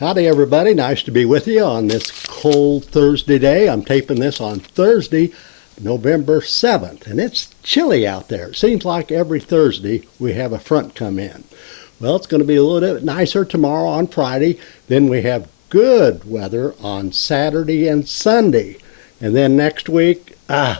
Howdy everybody, nice to be with you on this cold Thursday day. I'm taping this on Thursday, November 7th, and it's chilly out there. It seems like every Thursday we have a front come in. Well, it's going to be a little bit nicer tomorrow on Friday. Then we have good weather on Saturday and Sunday. And then next week,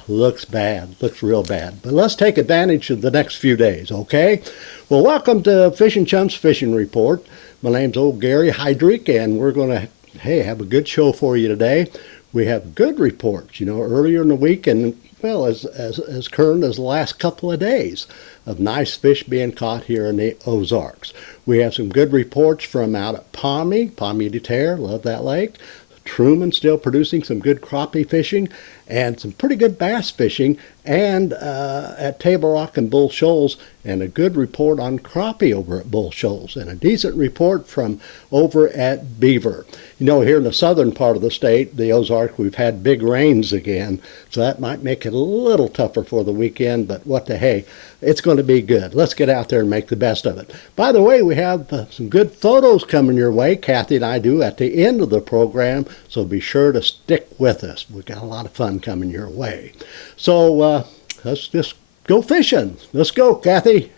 looks bad, looks real bad. But let's take advantage of the next few days, okay? Well, welcome to Fishing Chums Fishing Report. My name's old Gary Hydrick, and we're going to, have a good show for you today. We have good reports, earlier in the week and, well, as current as the last couple of days of nice fish being caught here in the Ozarks. We have some good reports from out at Pommy de Terre, love that lake. Truman still producing some good crappie fishing and some pretty good bass fishing, and at Table Rock and Bull Shoals, and a good report on crappie over at Bull Shoals, and a decent report from over at Beaver. Here in the southern part of the state, the Ozark, we've had big rains again, so that might make it a little tougher for the weekend, but what the hey, it's going to be good. Let's get out there and make the best of it. By the way, we have some good photos coming your way, Kathy and I do, at the end of the program, so be sure to stick with us. We've got a lot of fun coming your way. So let's just go fishing. Let's go, Kathy.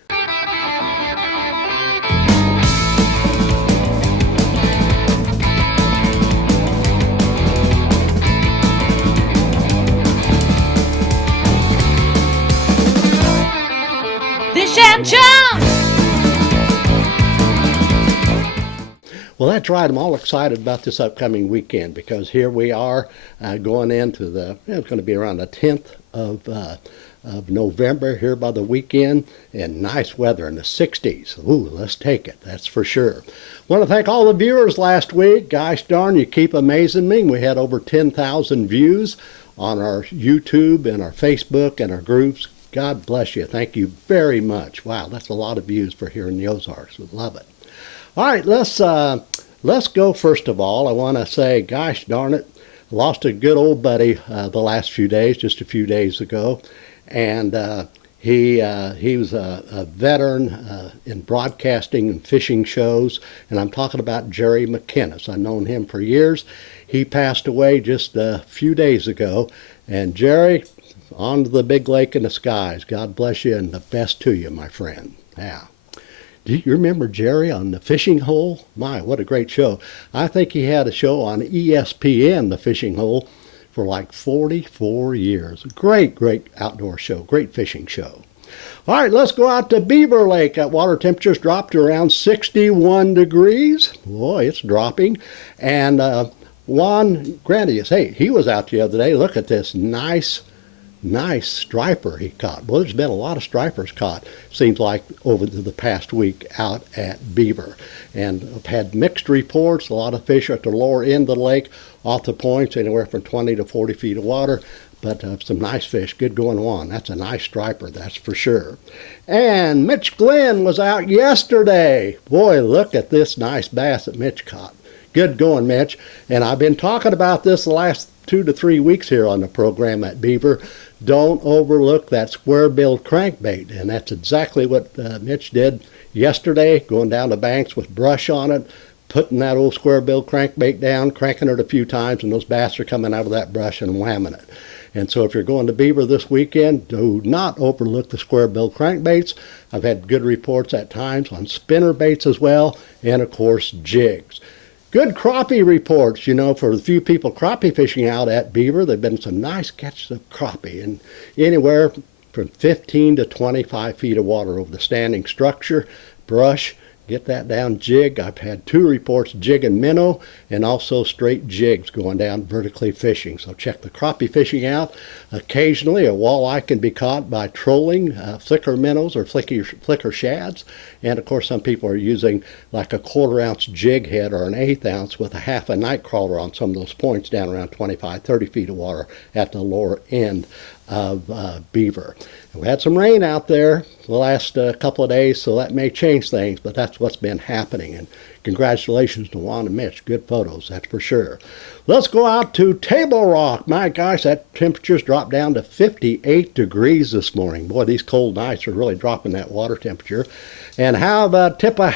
Fish and Chums! Well, that's right. I'm all excited about this upcoming weekend because here we are going into it's going to be around the 10th of November here by the weekend, and nice weather in the 60s. Ooh, let's take it. That's for sure. Want to thank all the viewers last week. Gosh darn, you keep amazing me. We had over 10,000 views on our YouTube and our Facebook and our groups. God bless you. Thank you very much. Wow, that's a lot of views for here in the Ozarks. We love it. All right, let's go first of all. I want to say, gosh darn it, lost a good old buddy the last few days, just a few days ago, and he was a veteran in broadcasting and fishing shows, and I'm talking about Jerry McInnes. I've known him for years. He passed away just a few days ago, and Jerry, on to the big lake in the skies. God bless you, and the best to you, my friend. Yeah. Do you remember Jerry on the Fishing Hole? My, what a great show. I think he had a show on ESPN, the Fishing Hole, for like 44 years. Great, great outdoor show, great fishing show. All right, let's go out to Beaver Lake. Water temperatures dropped to around 61 degrees. Boy, it's dropping. And Juan Grandius, hey, he was out the other day. Look at this nice striper he caught. Well, there's been a lot of stripers caught, seems like, over the past week out at Beaver. And I've had mixed reports. A lot of fish at the lower end of the lake, off the points, anywhere from 20 to 40 feet of water. But some nice fish, good going on. That's a nice striper, that's for sure. And Mitch Glenn was out yesterday. Boy, look at this nice bass that Mitch caught. Good going, Mitch. And I've been talking about this the last 2 to 3 weeks here on the program at Beaver. Don't overlook that square-billed crankbait, and that's exactly what Mitch did yesterday, going down the banks with brush on it, putting that old square-billed crankbait down, cranking it a few times, and those bass are coming out of that brush and whamming it. And so if you're going to Beaver this weekend, do not overlook the square-billed crankbaits. I've had good reports at times on spinner baits as well, and of course jigs. Good crappie reports, for the few people crappie fishing out at Beaver. There have been some nice catches of crappie, and anywhere from 15 to 25 feet of water over the standing structure, brush, get that down jig. I've had 2 reports, jig and minnow, and also straight jigs going down vertically fishing. So check the crappie fishing out. Occasionally a walleye can be caught by trolling flicker minnows or flicker shads. And of course some people are using like a 1/4 ounce jig head or an 1/8 ounce with a half a night crawler on some of those points down around 25, 30 feet of water at the lower end of Beaver. We had some rain out there the last couple of days, so that may change things, but that's what's been happening. And congratulations to Juan and Mitch. Good photos, that's for sure. Let's go out to Table Rock. My gosh, that temperature's dropped down to 58 degrees this morning. Boy, these cold nights are really dropping that water temperature. And how about tip of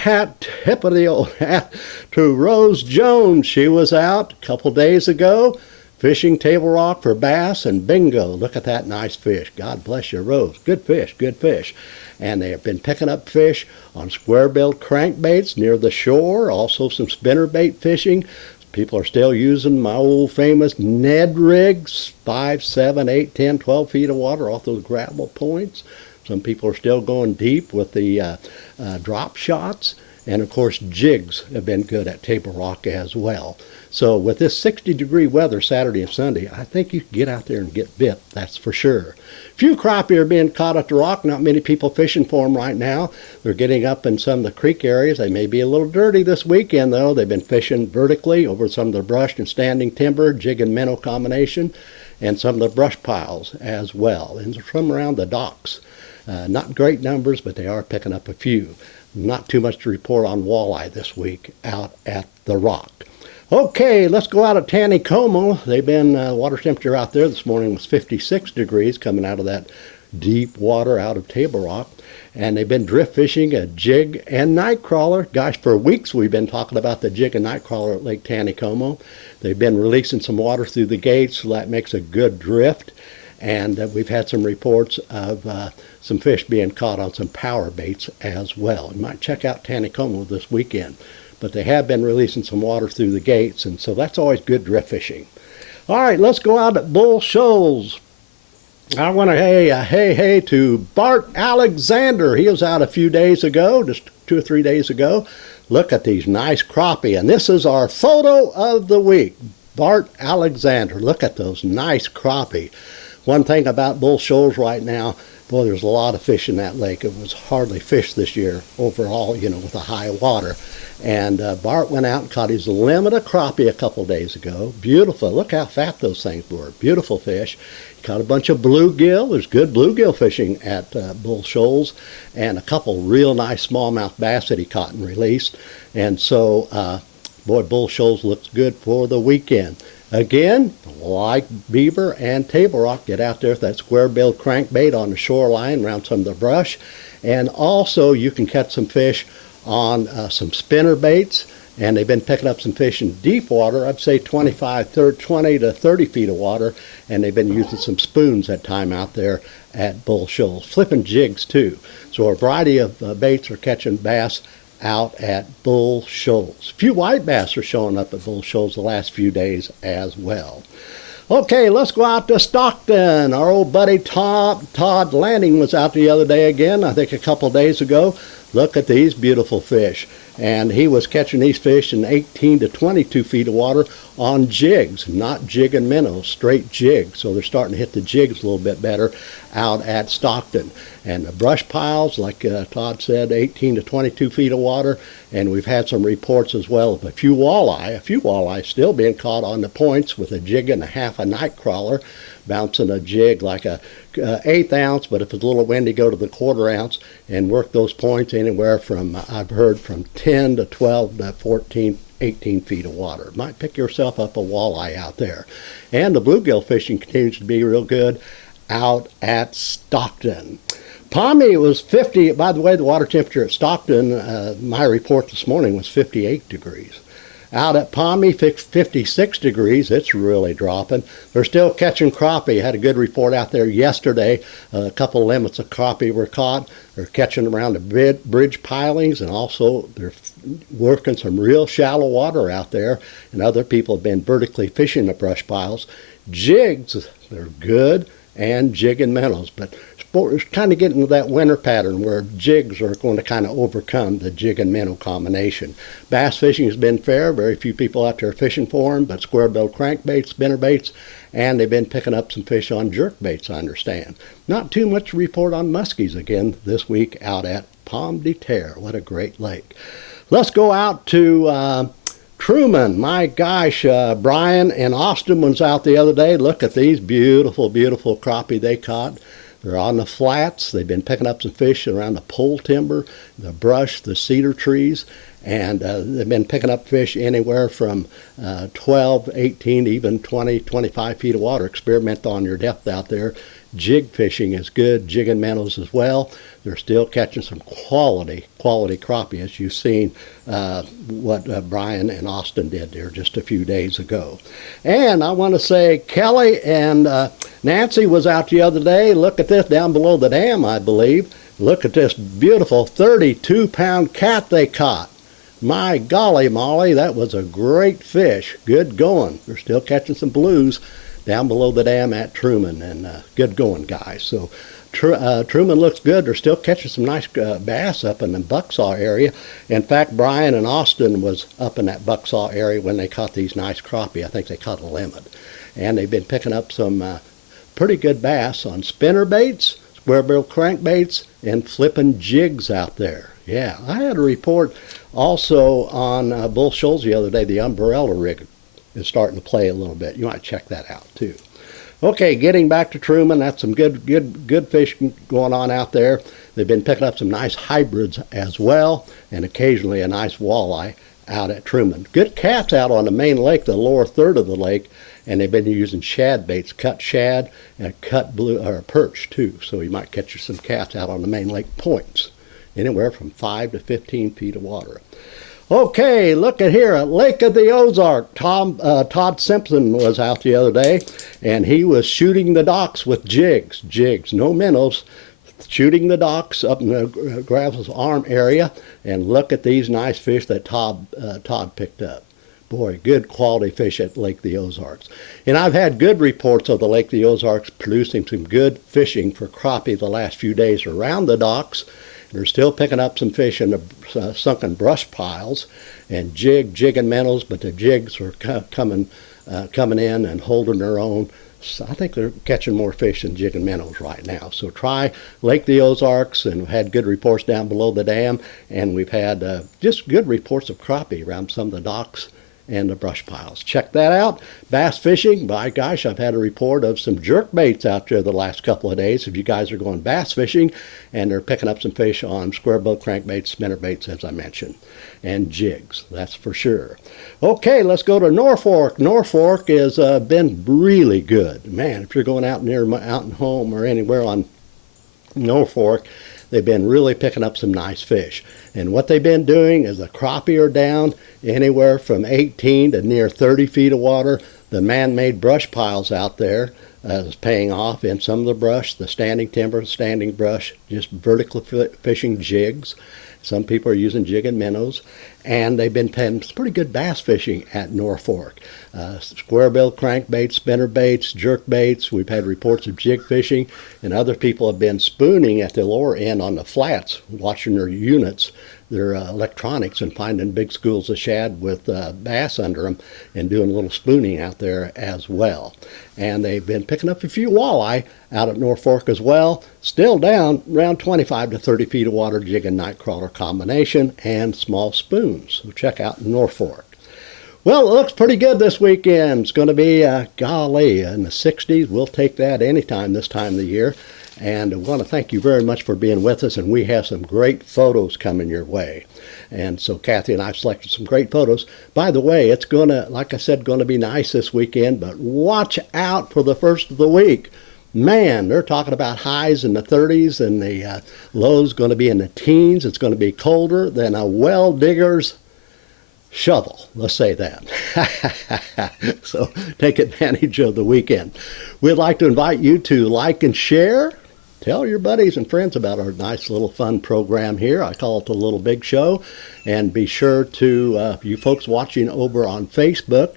the old hat to Rose Jones. She was out a couple days ago fishing Table Rock for bass, and bingo, look at that nice fish. God bless you, Rose. Good fish, good fish. And they have been picking up fish on square-billed crankbaits near the shore, also some spinnerbait fishing. People are still using my old famous Ned rigs, 5, 7, 8, 10, 12 feet of water off those gravel points. Some people are still going deep with the drop shots. And of course, jigs have been good at Table Rock as well. So with this 60-degree weather Saturday and Sunday, I think you can get out there and get bit, that's for sure. Few crappie are being caught at the rock. Not many people fishing for them right now. They're getting up in some of the creek areas. They may be a little dirty this weekend, though. They've been fishing vertically over some of the brush and standing timber, jig and minnow combination, and some of the brush piles as well, and from around the docks. Not great numbers, but they are picking up a few. Not too much to report on walleye this week out at the rock. Okay, let's go out of Taneycomo. They've been, water temperature out there this morning was 56 degrees coming out of that deep water out of Table Rock. And they've been drift fishing a jig and night crawler. Gosh, for weeks we've been talking about the jig and night crawler at Lake Taneycomo. They've been releasing some water through the gates, so that makes a good drift. And we've had some reports of some fish being caught on some power baits as well. You might check out Taneycomo this weekend. But they have been releasing some water through the gates, and so that's always good drift fishing. All right, let's go out at Bull Shoals. I want to hey to Bart Alexander. He was out a few days ago, just 2 or 3 days ago. Look at these nice crappie, and this is our photo of the week. Bart Alexander, look at those nice crappie. One thing about Bull Shoals right now, boy, there's a lot of fish in that lake. It was hardly fished this year overall, with the high water. And Bart went out and caught his limit of crappie a couple days ago. Beautiful. Look how fat those things were. Beautiful fish. He caught a bunch of bluegill. There's good bluegill fishing at Bull Shoals, and a couple real nice smallmouth bass that he caught and released. And so, boy, Bull Shoals looks good for the weekend. Again, like Beaver and Table Rock, get out there with that square-billed crankbait on the shoreline around some of the brush. And also, you can catch some fish on some spinner baits, and they've been picking up some fish in deep water, I'd say 20 to 30 feet of water, and they've been using some spoons at time out there at Bull Shoals. Flipping jigs too. So a variety of baits are catching bass out at Bull Shoals. A few white bass are showing up at Bull Shoals the last few days as well. Okay, let's go out to Stockton. Our old buddy Todd Lanning was out the other day again, I think a couple days ago. Look at these beautiful fish. And he was catching these fish in 18 to 22 feet of water on jigs, not jig and minnows, straight jigs. So they're starting to hit the jigs a little bit better out at Stockton. And the brush piles, like Todd said, 18 to 22 feet of water. And we've had some reports as well of a few walleye still being caught on the points with a jig and a half a night crawler, bouncing a jig like a 1/8 ounce, but if it's a little windy, go to the 1/4 ounce and work those points anywhere from, I've heard, from 10 to 12 to 14, 18 feet of water. Might pick yourself up a walleye out there. And the bluegill fishing continues to be real good out at Stockton. Palmy was 50. By the way, the water temperature at Stockton, my report this morning was 58 degrees. Out at Palmy, 56 degrees. It's really dropping. They're still catching crappie. Had a good report out there yesterday. A couple limits of crappie were caught. They're catching around the bridge pilings, and also they're working some real shallow water out there. And other people have been vertically fishing the brush piles. Jigs, they're good, and jig and minnows. But it's kind of getting to that winter pattern where jigs are going to kind of overcome the jig and minnow combination. Bass fishing has been fair. Very few people out there fishing for them, but square-billed crankbaits, spinner baits, and they've been picking up some fish on jerk baits, I understand. Not too much to report on muskies again this week out at Pomme de Terre. What a great lake. Let's go out to Truman. My gosh, Brian and Austin was out the other day. Look at these beautiful, beautiful crappie they caught. They're on the flats. They've been picking up some fish around the pole timber, the brush, the cedar trees, And they've been picking up fish anywhere from 12, 18, even 20, 25 feet of water. Experiment on your depth out there. Jig fishing is good, jigging minnows as well. They're still catching some quality crappie, as you've seen what Brian and Austin did there just a few days ago. And I want to say Kelly and Nancy was out the other day. Look at this down below the dam, I believe. Look at this beautiful 32-pound cat they caught. My golly molly, that was a great fish. Good going. They're still catching some blues down below the dam at Truman, and good going, guys. So Truman looks good. They're still catching some nice bass up in the Bucksaw area. In fact, Brian and Austin was up in that Bucksaw area when they caught these nice crappie. I think they caught a limit. And they've been picking up some pretty good bass on spinner baits, square bill crankbaits, and flipping jigs out there. Yeah, I had a report also on Bull Shoals the other day. The umbrella rig is starting to play a little bit. You might check that out too. Okay, getting back to Truman, that's some good fish going on out there. They've been picking up some nice hybrids as well, and occasionally a nice walleye out at Truman. Good cats out on the main lake, the lower third of the lake, and they've been using shad baits, cut shad and cut blue or perch too. So you might catch some cats out on the main lake points, anywhere from 5 to 15 feet of water. Okay, look at here at Lake of the Ozark. Todd Simpson was out the other day, and he was shooting the docks with jigs, no minnows, shooting the docks up in the Gravel's Arm area. And look at these nice fish that Todd picked up. Boy, good quality fish at Lake of the Ozarks. And I've had good reports of the Lake of the Ozarks producing some good fishing for crappie the last few days around the docks. They're still picking up some fish in the sunken brush piles and jigging minnows, but the jigs are coming in and holding their own. So I think they're catching more fish than jigging minnows right now. So try Lake of the Ozarks, and we've had good reports down below the dam, and we've had just good reports of crappie around some of the docks and the brush piles. Check that out. Bass fishing, by gosh, I've had a report of some jerk baits out there the last couple of days. If you guys are going bass fishing, and they're picking up some fish on square bill crankbaits, spinner baits, as I mentioned, and jigs, that's for sure. Okay, let's go to Norfolk. Norfolk has been really good. Man, if you're going out near Mountain Home or anywhere on Norfolk, they've been really picking up some nice fish. And what they've been doing is the crappie are down anywhere from 18 to near 30 feet of water. The man-made brush piles out there is paying off in some of the brush, the standing timber, standing brush, just vertical fishing jigs. Some people are using jig and minnows, and they've been paying pretty good bass fishing at Norfolk. Square bill crankbaits, spinner baits, jerk baits. We've had reports of jig fishing, and other people have been spooning at the lower end on the flats, watching their units, their electronics, and finding big schools of shad with bass under them and doing a little spooning out there as well. And they've been picking up a few walleye out at Norfolk as well. Still down around 25 to 30 feet of water, jig and night crawler combination, and small spoons. So check out Norfolk. Well, it looks pretty good this weekend. It's going to be, golly, in the 60s. We'll take that anytime this time of the year. And I want to thank you very much for being with us, and we have some great photos coming your way. And so Kathy and I have selected some great photos. By the way, it's going to, like I said, going to be nice this weekend, but watch out for the first of the week. Man, they're talking about highs in the 30s, and the lows going to be in the teens. It's going to be colder than a well digger's shovel, let's say that. So take advantage of the weekend. We'd like to invite you to like and share. Tell your buddies and friends about our nice little fun program here. I call it the Little Big Show. And be sure to, you folks watching over on Facebook,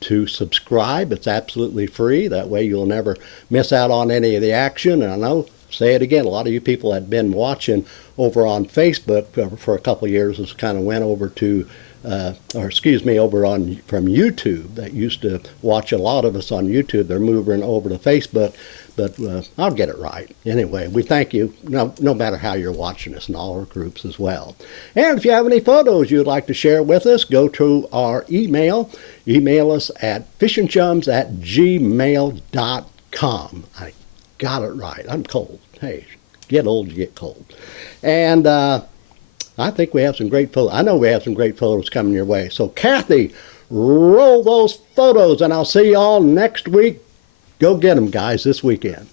to subscribe. It's absolutely free. That way you'll never miss out on any of the action. And I know, say it again, a lot of you people that have been watching over on Facebook for a couple of years has kind of went over to over on from YouTube, that used to watch a lot of us on YouTube. They're moving over to Facebook, but I'll get it right. Anyway, we thank you, no matter how you're watching us, in all our groups as well. And if you have any photos you'd like to share with us, go to our email us at fishandchums@gmail.com. I got it right. I'm cold. Hey, get old, you get cold. And I think we have some great photos. I know we have some great photos coming your way. So, Kathy, roll those photos, and I'll see you all next week. Go get them, guys, this weekend.